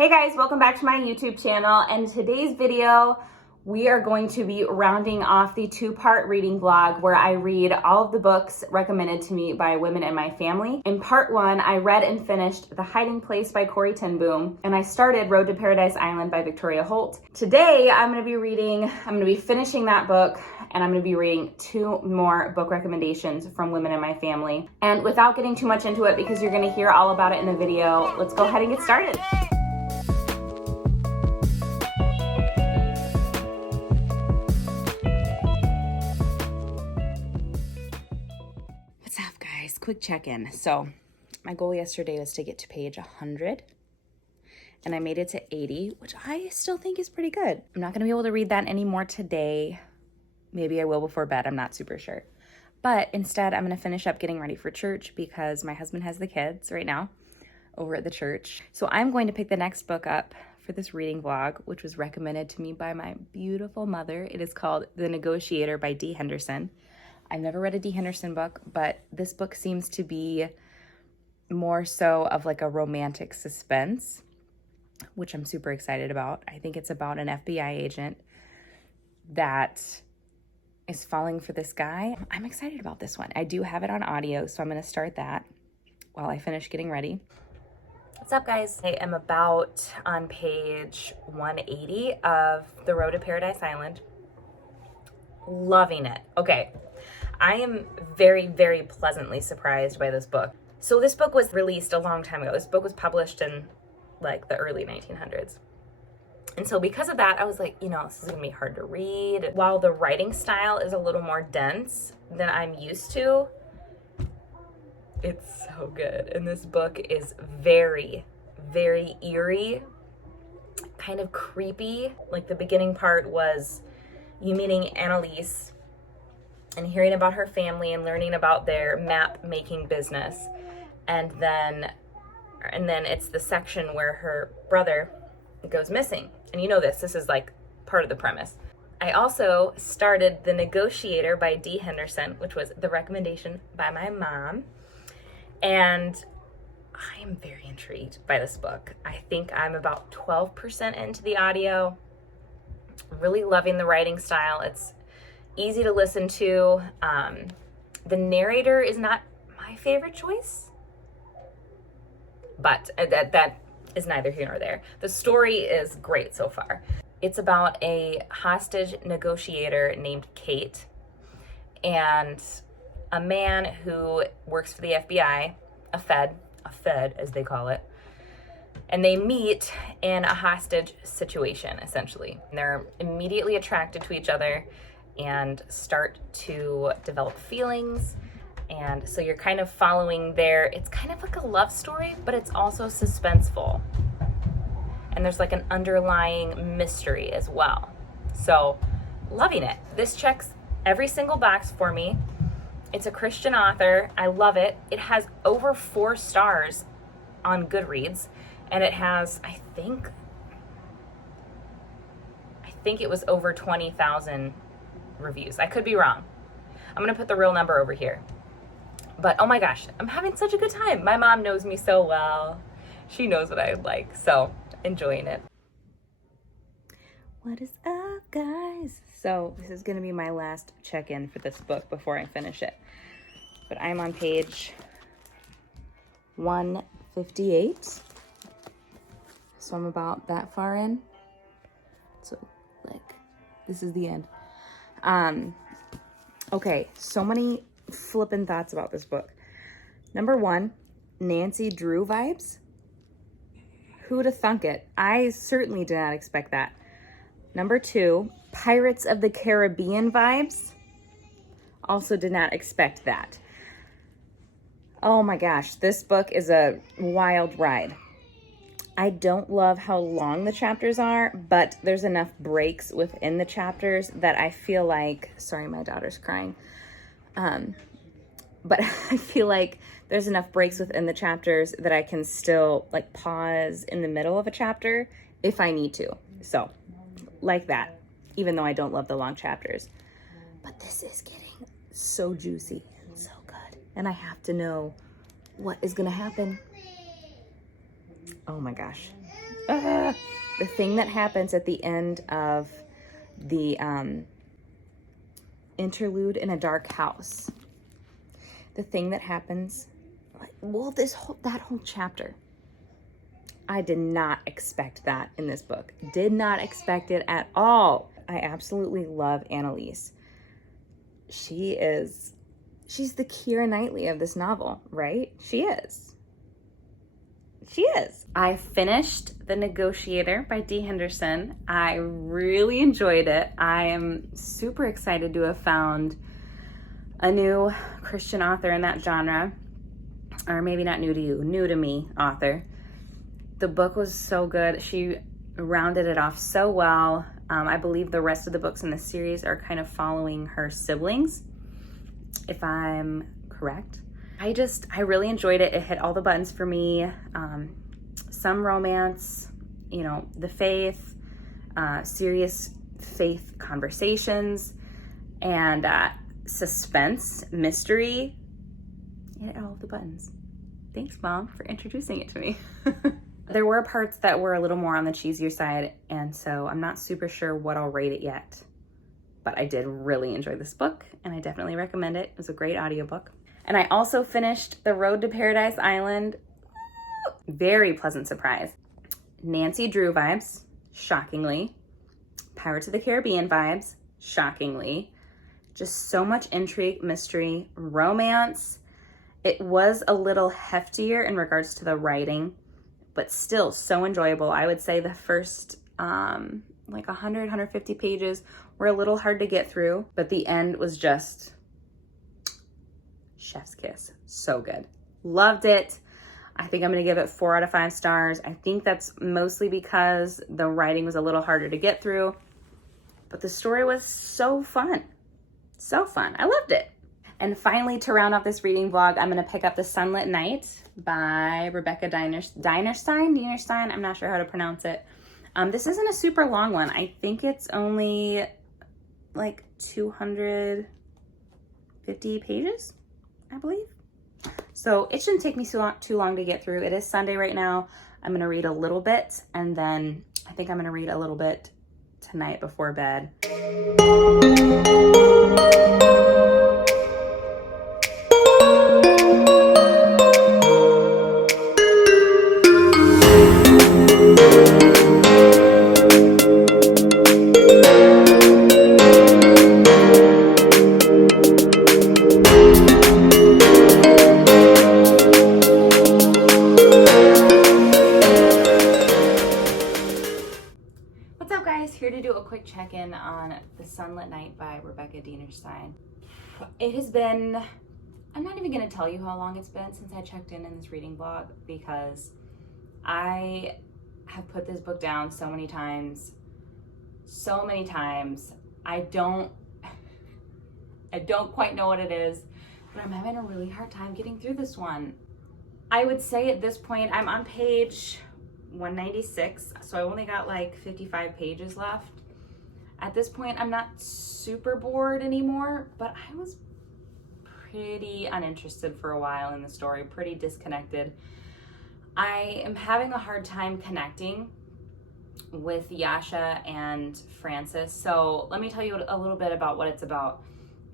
Hey guys, welcome back to my YouTube channel, and today's video we are going to be rounding off the two-part reading vlog where I read all of the books recommended to me by women in my family. In part one, I read and finished The Hiding Place by Corrie ten Boom, and I started Road to Paradise Island by Victoria Holt. Today I'm going to be finishing that book, and I'm going to be reading two more book recommendations from women in my family. And without getting too much into it, because you're going to hear all about it in the video, let's go ahead and get started. Quick check-in. So my goal yesterday was to get to page 100, and I made it to 80, which I still think is pretty good. I'm not going to be able to read that anymore today. Maybe I will before bed. I'm not super sure. But instead, I'm going to finish up getting ready for church because my husband has the kids right now over at the church. So I'm going to pick the next book up for this reading vlog, which was recommended to me by my beautiful mother. It is called The Negotiator by D. Henderson. I've never read a D. Henderson book, but this book seems to be more so of like a romantic suspense, which I'm super excited about. I think it's about an FBI agent that is falling for this guy. I'm excited about this one. I do have it on audio, so I'm going to start that while I finish getting ready. What's up, guys? I am about on page 180 of The Road to Paradise Island. Loving it. Okay. I am very, very pleasantly surprised by this book. So this book was released a long time ago. This book was published in like the early 1900s. And so because of that, I was like, this is gonna be hard to read. While the writing style is a little more dense than I'm used to, it's so good. And this book is very, very eerie, kind of creepy. Like the beginning part was you meeting Annalise and hearing about her family and learning about their map making business. And then it's the section where her brother goes missing. And this is like part of the premise. I also started The Negotiator by D. Henderson, which was the recommendation by my mom. And I am very intrigued by this book. I think I'm about 12% into the audio. Really loving the writing style. It's easy to listen to. The narrator is not my favorite choice, but that is neither here nor there. The story is great so far. It's about a hostage negotiator named Kate and a man who works for the FBI, a Fed as they call it. And they meet in a hostage situation, essentially. And they're immediately attracted to each other and start to develop feelings. And so you're kind of following it's kind of like a love story, but it's also suspenseful. And there's like an underlying mystery as well. So loving it. This checks every single box for me. It's a Christian author. I love it. It has over 4 stars on Goodreads, and it has, I think it was over 20,000 reviews. I could be wrong. I'm gonna put the real number over here. But oh my gosh, I'm having such a good time. My mom knows me so well. She knows what I like, so enjoying it. What is up, guys? So this is gonna be my last check-in for this book before I finish it. But I'm on page 158. So I'm about that far in. So this is the end. Okay, so many flippin' thoughts about this book. Number 1, Nancy Drew vibes. Who'd have thunk it? I certainly did not expect that. Number 2, Pirates of the Caribbean vibes. Also did not expect that. Oh my gosh, this book is a wild ride. I don't love how long the chapters are, but there's enough breaks within the chapters that I feel like, sorry, my daughter's crying. But I feel like there's enough breaks within the chapters that I can still like pause in the middle of a chapter if I need to. So like that, even though I don't love the long chapters. But this is getting so juicy and so good. And I have to know what is gonna happen. Oh my gosh. The thing that happens at the end of the interlude in a dark house. The thing that happens, well, that whole chapter. I did not expect that in this book. Did not expect it at all. I absolutely love Annalise. She's the Keira Knightley of this novel, right? She is. I finished The Negotiator by Dee Henderson. I really enjoyed it. I am super excited to have found a new Christian author in that genre, or maybe not new to you, new to me author. The book was so good. She rounded it off so well. I believe the rest of the books in the series are kind of following her siblings, if I'm correct. I really enjoyed it. It hit all the buttons for me. Some romance, the faith, serious faith conversations, and suspense, mystery. It hit all the buttons. Thanks, Mom, for introducing it to me. There were parts that were a little more on the cheesier side, and so I'm not super sure what I'll rate it yet. But I did really enjoy this book, and I definitely recommend it. It was a great audiobook. And I also finished The Road to Paradise Island. Very pleasant surprise. Nancy Drew vibes, shockingly. Pirates of the Caribbean vibes, shockingly. Just so much intrigue, mystery, romance. It was a little heftier in regards to the writing, but still so enjoyable. I would say the first 150 pages were a little hard to get through, but the end was just chef's kiss. So good. Loved it. I think I'm going to give it 4 out of 5 stars. I think that's mostly because the writing was a little harder to get through, but the story was so fun. So fun. I loved it. And finally, to round off this reading vlog, I'm going to pick up The Sunlit Night by Rebecca Dinerstein. I'm not sure how to pronounce it. This isn't a super long one. I think it's only like 250 pages, I believe. So it shouldn't take me too long to get through. It is Sunday right now. I'm going to read a little bit, and then I think I'm going to read a little bit tonight before bed. What's up, guys? Here to do a quick check-in on The Sunlit Night by Rebecca Dinerstein. It has been, I'm not even going to tell you how long it's been since I checked in this reading vlog, because I have put this book down so many times. I don't quite know what it is, but I'm having a really hard time getting through this one. I would say at this point, I'm on page 196, so I only got like 55 pages left. At this point, I'm not super bored anymore, but I was pretty uninterested for a while in the story, pretty disconnected. I am having a hard time connecting with Yasha and Frances. So let me tell you a little bit about what it's about.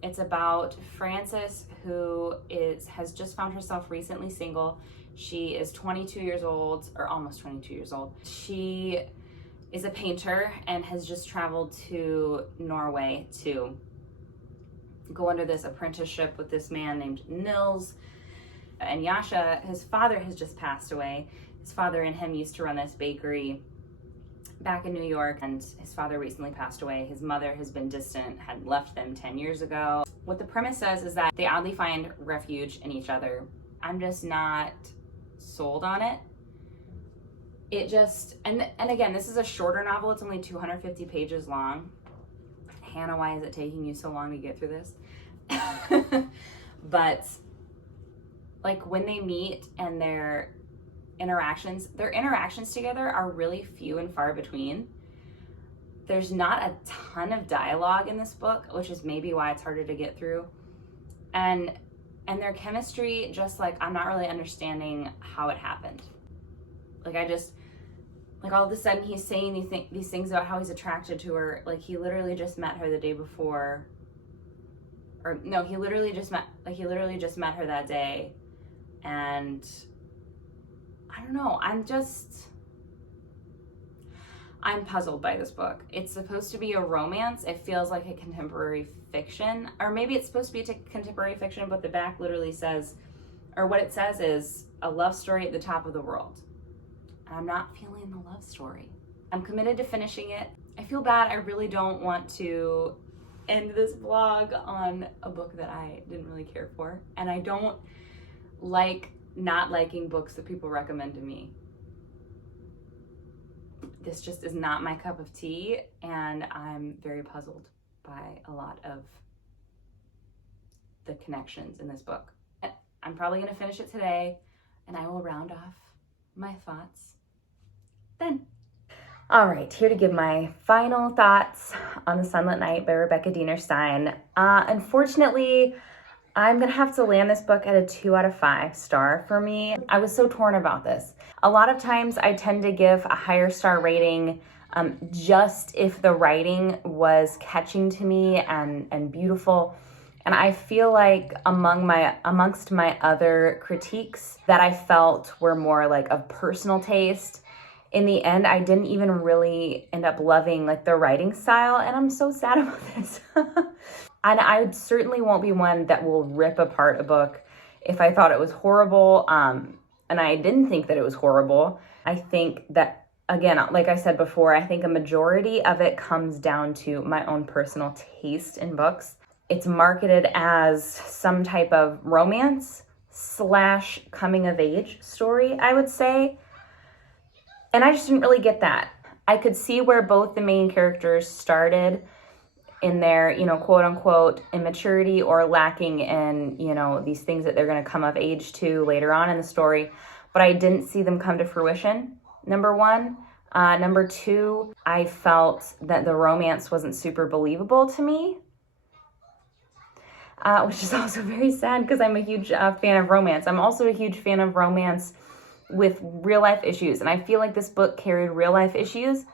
It's about Frances, who has just found herself recently single. She is 22 years old, or almost 22 years old. She is a painter and has just traveled to Norway to go under this apprenticeship with this man named Nils. And Yasha, his father has just passed away. His father and him used to run this bakery back in New York, and his father recently passed away. His mother has been distant, had left them 10 years ago. What the premise says is that they oddly find refuge in each other. I'm just not sold on it. It just, and again, this is a shorter novel. It's only 250 pages long. Hannah, why is it taking you so long to get through this? But like when they meet and their interactions together are really few and far between. There's not a ton of dialogue in this book, which is maybe why it's harder to get through. And their chemistry, just like, I'm not really understanding how it happened. Like like all of a sudden he's saying these things about how he's attracted to her. Like he literally just met her the day before. Or no, he literally just met her that day. And I don't know, I'm puzzled by this book. It's supposed to be a romance. It feels like a contemporary fiction, or maybe it's supposed to be a contemporary fiction, but the back literally says, or what it says is a love story at the top of the world. I'm not feeling the love story. I'm committed to finishing it. I feel bad. I really don't want to end this vlog on a book that I didn't really care for. And I don't like not liking books that people recommend to me. This just is not my cup of tea, and I'm very puzzled by a lot of the connections in this book. I'm probably gonna finish it today, and I will round off my thoughts then. All right, here to give my final thoughts on The Sunlit Night by Rebecca Dienerstein. Unfortunately, I'm gonna have to land this book at a 2 out of 5 star for me. I was so torn about this. A lot of times I tend to give a higher star rating just if the writing was catching to me and beautiful. And I feel like amongst my other critiques that I felt were more like of personal taste, in the end, I didn't even really end up loving like the writing style, and I'm so sad about this. And I certainly won't be one that will rip apart a book if I thought it was horrible, and I didn't think that it was horrible. I think that, again, like I said before, I think a majority of it comes down to my own personal taste in books. It's marketed as some type of romance / coming of age story, I would say. And I just didn't really get that. I could see where both the main characters started in their, quote unquote, immaturity or lacking in, these things that they're going to come of age to later on in the story. But I didn't see them come to fruition, number one. Number two, I felt that the romance wasn't super believable to me, which is also very sad because I'm a huge fan of romance. I'm also a huge fan of romance with real life issues. And I feel like this book carried real life issues,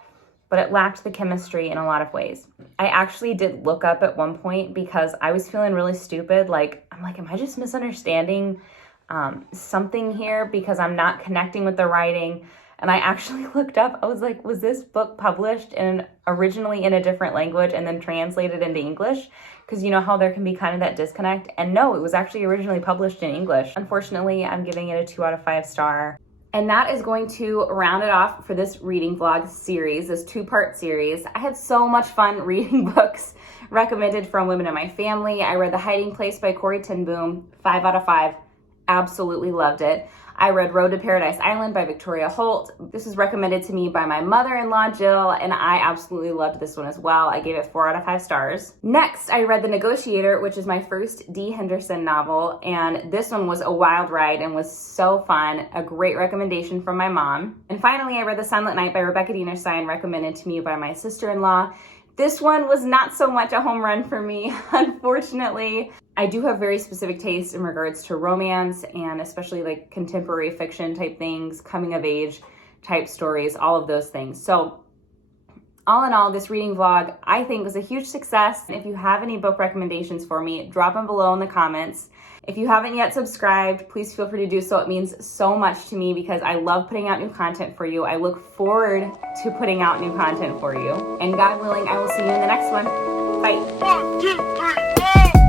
but it lacked the chemistry in a lot of ways. I actually did look up at one point because I was feeling really stupid. I'm like, am I just misunderstanding something here because I'm not connecting with the writing? And I actually looked up, I was like, was this book published originally in a different language and then translated into English? Because you know how there can be kind of that disconnect? And no, it was actually originally published in English. Unfortunately, I'm giving it a 2 out of 5 star. And that is going to round it off for this reading vlog series, this 2-part series. I had so much fun reading books recommended from women in my family. I read The Hiding Place by Corrie ten Boom, 5 out of 5. Absolutely loved it. I read Road to Paradise Island by Victoria Holt. This was recommended to me by my mother-in-law, Jill, and I absolutely loved this one as well. I gave it 4 out of 5 stars. Next, I read The Negotiator, which is my first Dee Henderson novel, and this one was a wild ride and was so fun. A great recommendation from my mom. And finally, I read The Sunlit Night by Rebecca Dienerstein, recommended to me by my sister-in-law. This one was not so much a home run for me, unfortunately. I do have very specific tastes in regards to romance and especially like contemporary fiction type things, coming of age type stories, all of those things. So all in all, this reading vlog I think was a huge success. If you have any book recommendations for me, drop them below in the comments. If you haven't yet subscribed, please feel free to do so. It means so much to me because I love putting out new content for you. I look forward to putting out new content for you. And God willing, I will see you in the next one. Bye. 1, 2, 3, go!